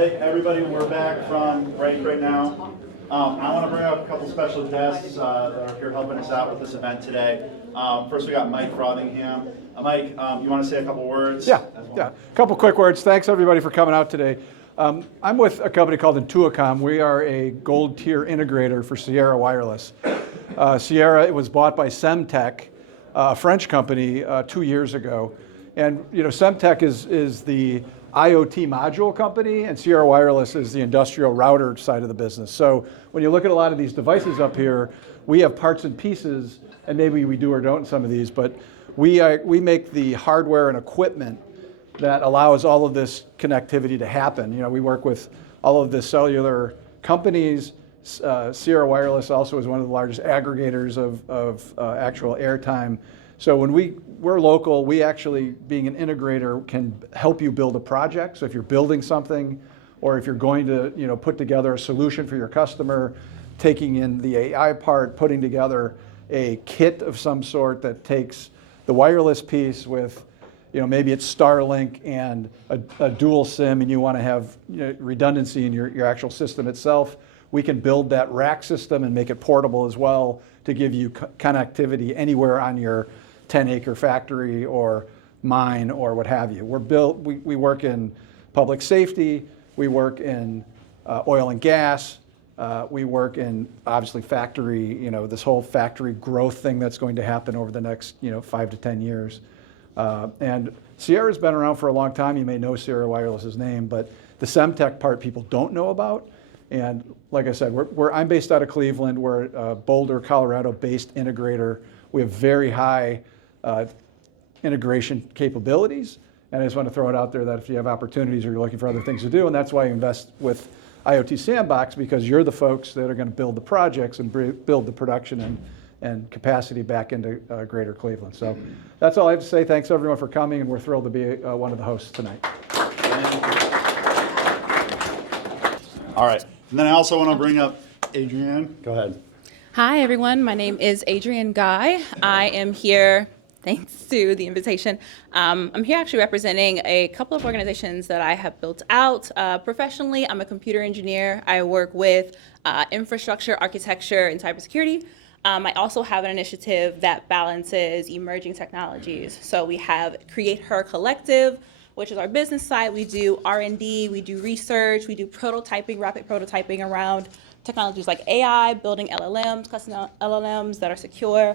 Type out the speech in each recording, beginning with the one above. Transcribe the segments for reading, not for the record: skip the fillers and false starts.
Hey everybody, we're back from break right now. I want to bring up a couple special guests that are here helping us out with this event today. First we got Mike Frothingham. Mike, you want to say a couple words? Yeah, a couple quick words. Thanks everybody for coming out today. I'm with a company called Intuicom. We are a gold tier integrator for Sierra Wireless. Sierra, it was bought by Semtech, a French company, 2 years ago. And Semtech is the IoT module company, and Sierra Wireless is the industrial router side of the business. So when you look at a lot of these devices up here, we have parts and pieces, and maybe we do or don't in some of these, but we make the hardware and equipment that allows all of this connectivity to happen. We work with all of the cellular companies. Sierra Wireless also is one of the largest aggregators of actual airtime. So when we're local, we actually, being an integrator, can help you build a project. So if you're building something, or if you're going to put together a solution for your customer, taking in the AI part, putting together a kit of some sort that takes the wireless piece with, maybe it's Starlink and a dual SIM, and you want to have redundancy in your actual system itself. We can build that rack system and make it portable as well to give you connectivity anywhere on your 10-acre factory or mine or what have you. We work in public safety, we work in oil and gas, we work in obviously factory, this whole factory growth thing that's going to happen over the next 5 to 10 years. And Sierra's been around for a long time. You may know Sierra Wireless's name, but the Semtech part people don't know about. And like I said, I'm based out of Cleveland. We're a Boulder, Colorado-based integrator. We have very high integration capabilities. And I just want to throw it out there that if you have opportunities or you're looking for other things to do, and that's why you invest with IoT Sandbox, because you're the folks that are going to build the projects and build the production and capacity back into greater Cleveland. So that's all I have to say. Thanks everyone for coming, and we're thrilled to be one of the hosts tonight. All right. And then I also want to bring up Adrienne. Go ahead. Hi, everyone. My name is Adrienne Guy. I am here, thanks to the invitation. I'm here actually representing a couple of organizations that I have built out. Professionally, I'm a computer engineer. I work with infrastructure, architecture, and cybersecurity. I also have an initiative that balances emerging technologies. So we have Create Her Collective, which is our business side. We do R&D, we do research, we do prototyping, rapid prototyping around technologies like AI, building LLMs, custom LLMs that are secure,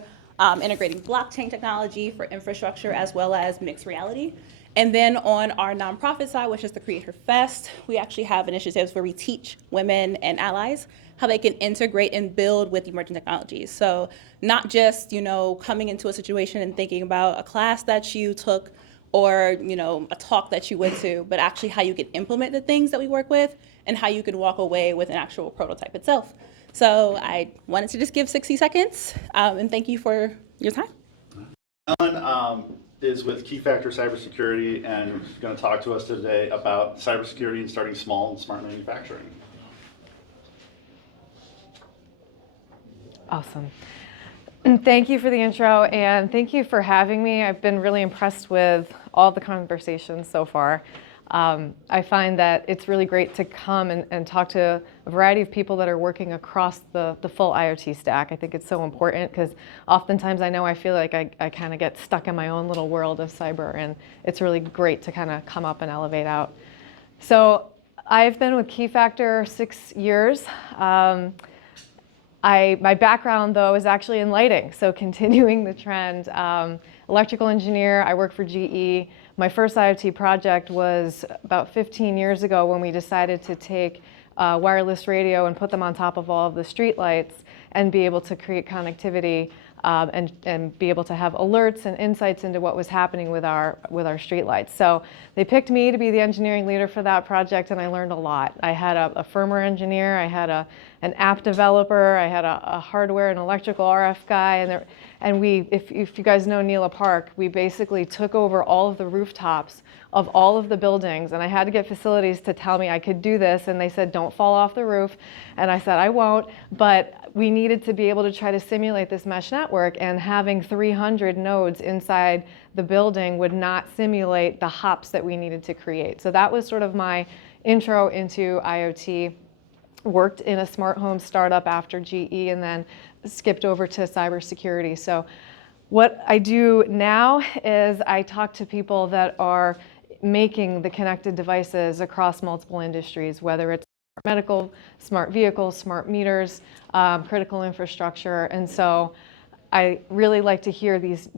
integrating blockchain technology for infrastructure as well as mixed reality. And then on our nonprofit side, which is the Creator Fest, we actually have initiatives where we teach women and allies how they can integrate and build with emerging technologies. So not just, coming into a situation and thinking about a class that you took or a talk that you went to, but actually how you can implement the things that we work with and how you can walk away with an actual prototype itself. So I wanted to just give 60 seconds and thank you for your time. Ellen is with Keyfactor Cybersecurity and is going to talk to us today about cybersecurity and starting small and smart manufacturing. Awesome. Thank you for the intro, and thank you for having me. I've been really impressed with all the conversations so far. I find that it's really great to come and talk to a variety of people that are working across the full IoT stack. I think it's so important because oftentimes I feel like I kind of get stuck in my own little world of cyber, and it's really great to kind of come up and elevate out. So I've been with Keyfactor 6 years. My background, though, is actually in lighting, so continuing the trend. Electrical engineer, I work for GE. My first IoT project was about 15 years ago when we decided to take wireless radio and put them on top of all of the street lights and be able to create connectivity and be able to have alerts and insights into what was happening with our streetlights. So they picked me to be the engineering leader for that project, and I learned a lot. I had a firmware engineer, I had an app developer, I had a hardware and electrical RF guy, and we, if you guys know Neela Park, we basically took over all of the rooftops of all of the buildings, and I had to get facilities to tell me I could do this, and they said, don't fall off the roof, and I said, I won't, but we needed to be able to try to simulate this mesh network, and having 300 nodes inside the building would not simulate the hops that we needed to create. So that was sort of my intro into IoT, worked in a smart home startup after GE, and then skipped over to cybersecurity. So what I do now is I talk to people that are making the connected devices across multiple industries, whether it's medical, smart vehicles, smart meters, critical infrastructure. And so I really like to hear these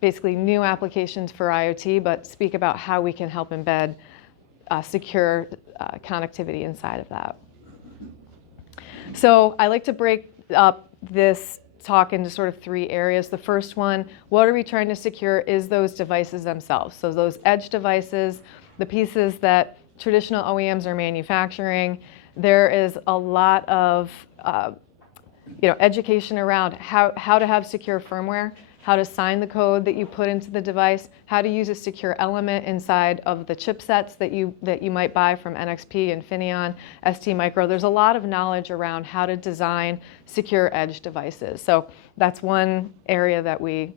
basically new applications for IoT, but speak about how we can help embed secure connectivity inside of that. So I like to break up this talk into sort of 3 areas. The first one, what are we trying to secure, is those devices themselves. So those edge devices, the pieces that traditional OEMs are manufacturing. There is a lot of education around how to have secure firmware, how to sign the code that you put into the device, how to use a secure element inside of the chipsets that you might buy from NXP, Infineon, STMicro. There's a lot of knowledge around how to design secure edge devices. So that's one area that we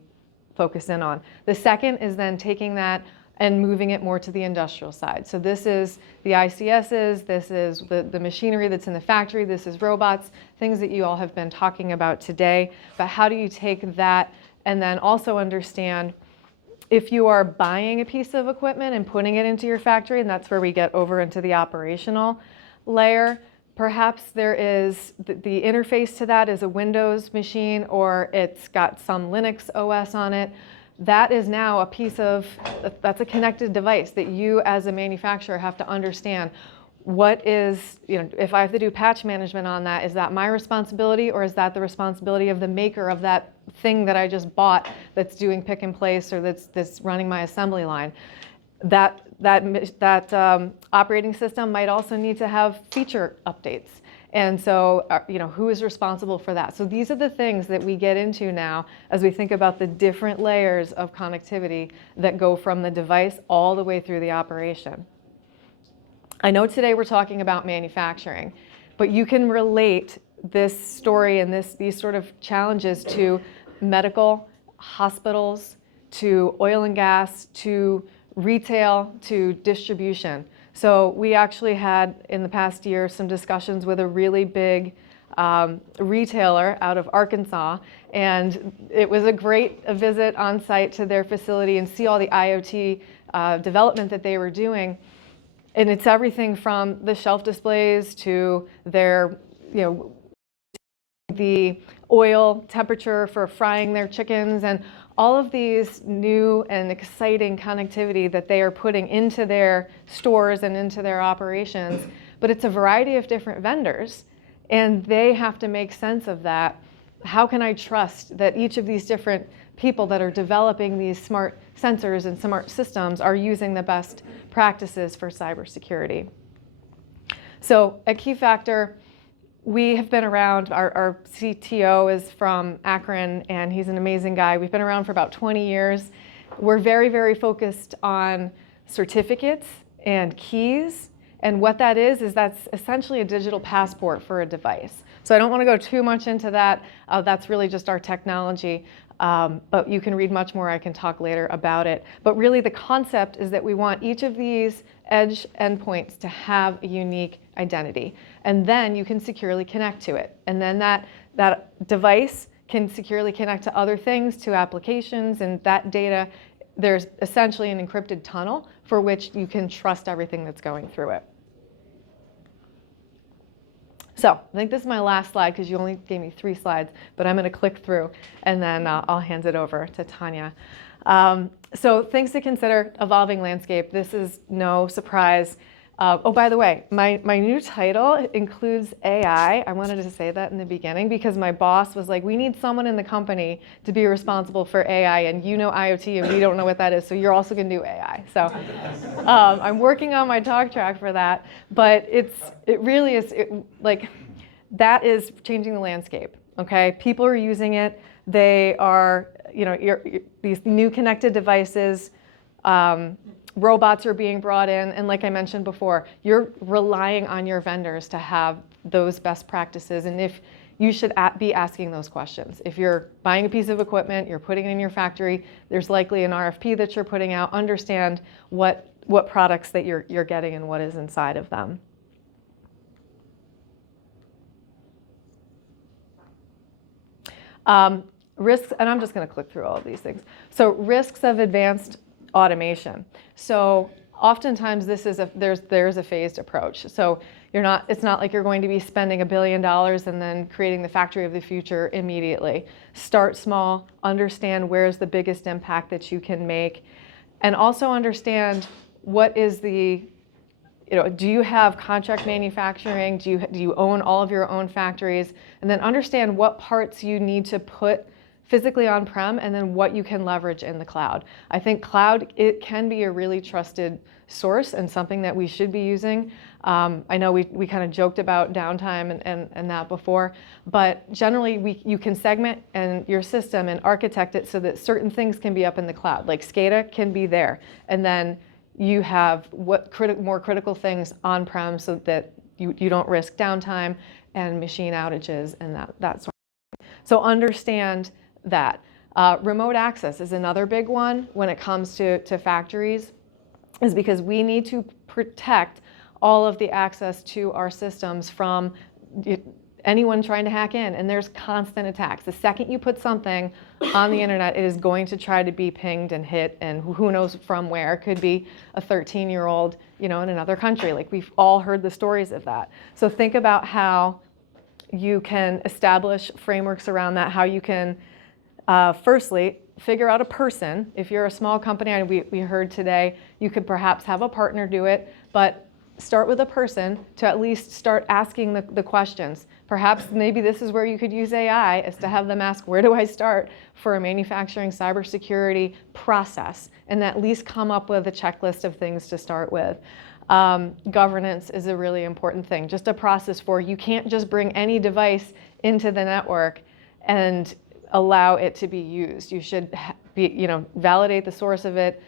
focus in on. The second is then taking that and moving it more to the industrial side. So this is the ICSs, this is the machinery that's in the factory, this is robots, things that you all have been talking about today. But how do you take that and then also understand if you are buying a piece of equipment and putting it into your factory, and that's where we get over into the operational layer, perhaps there is the interface to that is a Windows machine, or it's got some Linux OS on it. That is now a piece of, that's a connected device that you as a manufacturer have to understand. What is, if I have to do patch management on that, is that my responsibility, or is that the responsibility of the maker of that thing that I just bought that's doing pick and place, or that's running my assembly line? That operating system might also need to have feature updates. And so, who is responsible for that? So these are the things that we get into now as we think about the different layers of connectivity that go from the device all the way through the operation. I know today we're talking about manufacturing, but you can relate this story and these sort of challenges to medical, hospitals, to oil and gas, to retail, to distribution. So we actually had in the past year some discussions with a really big retailer out of Arkansas, and it was a great visit on site to their facility and see all the IoT development that they were doing. And it's everything from the shelf displays to their, the oil temperature for frying their chickens, and all of these new and exciting connectivity that they are putting into their stores and into their operations. But it's a variety of different vendors, and they have to make sense of that. How can I trust that each of these different people that are developing these smart sensors and smart systems are using the best practices for cybersecurity? So at Keyfactor, we have been around, our CTO is from Akron, and he's an amazing guy. We've been around for about 20 years. We're very, very focused on certificates and keys. And what that is that's essentially a digital passport for a device. So I don't want to go too much into that. That's really just our technology. But you can read much more. I can talk later about it. But really the concept is that we want each of these edge endpoints to have a unique identity. And then you can securely connect to it. And then that device can securely connect to other things, to applications, and that data, there's essentially an encrypted tunnel for which you can trust everything that's going through it. So I think this is my last slide because you only gave me 3 slides, but I'm going to click through and then I'll hand it over to Tanya. So things to consider: evolving landscape. This is no surprise. Oh, by the way, my new title includes AI. I wanted to say that in the beginning because my boss was like, we need someone in the company to be responsible for AI, and you know IoT and we don't know what that is, so you're also going to do AI. So I'm working on my talk track for that, but it really is that is changing the landscape. Okay, people are using it. They are, these new connected devices. Robots are being brought in, and like I mentioned before, you're relying on your vendors to have those best practices, and if you should be asking those questions. If you're buying a piece of equipment, you're putting it in your factory, there's likely an RFP that you're putting out. Understand what what products that you're getting and what is inside of them. Risks, and I'm just going to click through all of these things. So risks of advanced automation. So oftentimes there's a phased approach. So it's not like you're going to be spending $1 billion and then creating the factory of the future immediately. Start small, understand where's the biggest impact that you can make, and also understand what is the, do you have contract manufacturing? Do you own all of your own factories? And then understand what parts you need to put physically on-prem and then what you can leverage in the cloud. I think cloud, it can be a really trusted source and something that we should be using. I know we kind of joked about downtime and that before, but generally you can segment your system and architect it so that certain things can be up in the cloud, like SCADA can be there. And then you have more critical things on-prem so that you don't risk downtime and machine outages and that sort of thing. So understand that. Remote access is another big one when it comes to factories, is because we need to protect all of the access to our systems from anyone trying to hack in, and there's constant attacks. The second you put something on the internet, it is going to try to be pinged and hit, and who knows from where. It could be a 13-year-old, in another country. Like, we've all heard the stories of that. So think about how you can establish frameworks around that, how you can firstly figure out a person. If you're a small company, and we heard today, you could perhaps have a partner do it, but start with a person to at least start asking the questions. Perhaps maybe this is where you could use AI, is to have them ask, where do I start for a manufacturing cybersecurity process? And at least come up with a checklist of things to start with. Governance is a really important thing. Just a process you can't just bring any device into the network and allow it to be used. You should validate the source of it,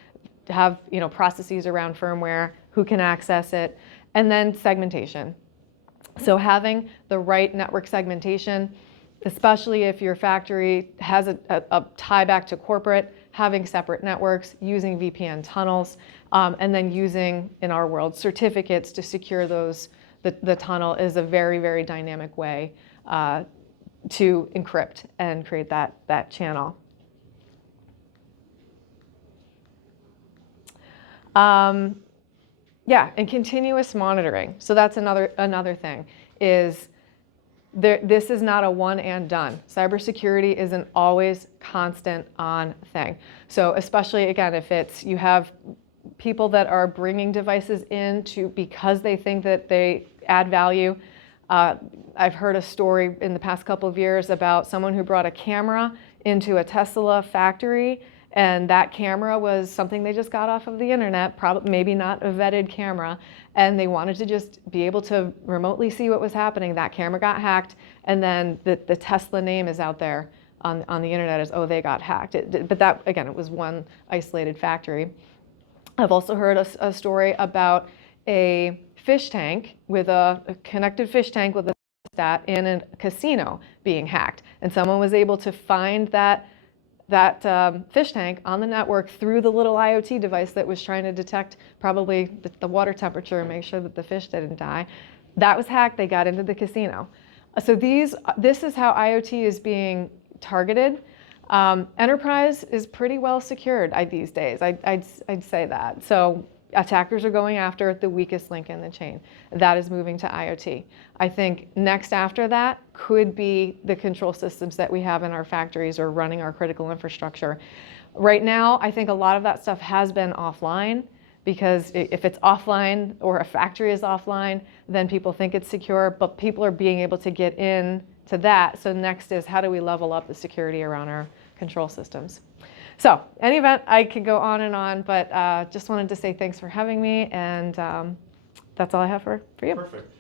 have processes around firmware, who can access it, and then segmentation. So having the right network segmentation, especially if your factory has a tie back to corporate, having separate networks, using VPN tunnels, and then using, in our world, certificates to secure the tunnel is a very, very dynamic way to encrypt and create that channel. Yeah, and continuous monitoring. So that's another thing, is this is not a one and done. Cybersecurity is an always constant on thing. So especially, again, if you have people that are bringing devices in because they think that they add value. I've heard a story in the past couple of years about someone who brought a camera into a Tesla factory, and that camera was something they just got off of the internet, probably maybe not a vetted camera, and they wanted to just be able to remotely see what was happening. That camera got hacked, and then the Tesla name is out there on the internet as, oh, they got hacked. But that, again, it was one isolated factory. I've also heard a story about a fish tank with a connected fish tank with a thermostat in a casino being hacked, and someone was able to find that fish tank on the network through the little IoT device that was trying to detect probably the water temperature and make sure that the fish didn't die. That was hacked. They got into the casino. So this is how IoT is being targeted. Enterprise is pretty well secured these days. I'd say that. So attackers are going after the weakest link in the chain. That is moving to IoT. I think next after that could be the control systems that we have in our factories or running our critical infrastructure. Right now, I think a lot of that stuff has been offline, because if it's offline or a factory is offline, then people think it's secure, but people are being able to get in to that. So next is, how do we level up the security around our control systems? So, any event, I could go on and on, but just wanted to say thanks for having me, and that's all I have for you. Perfect.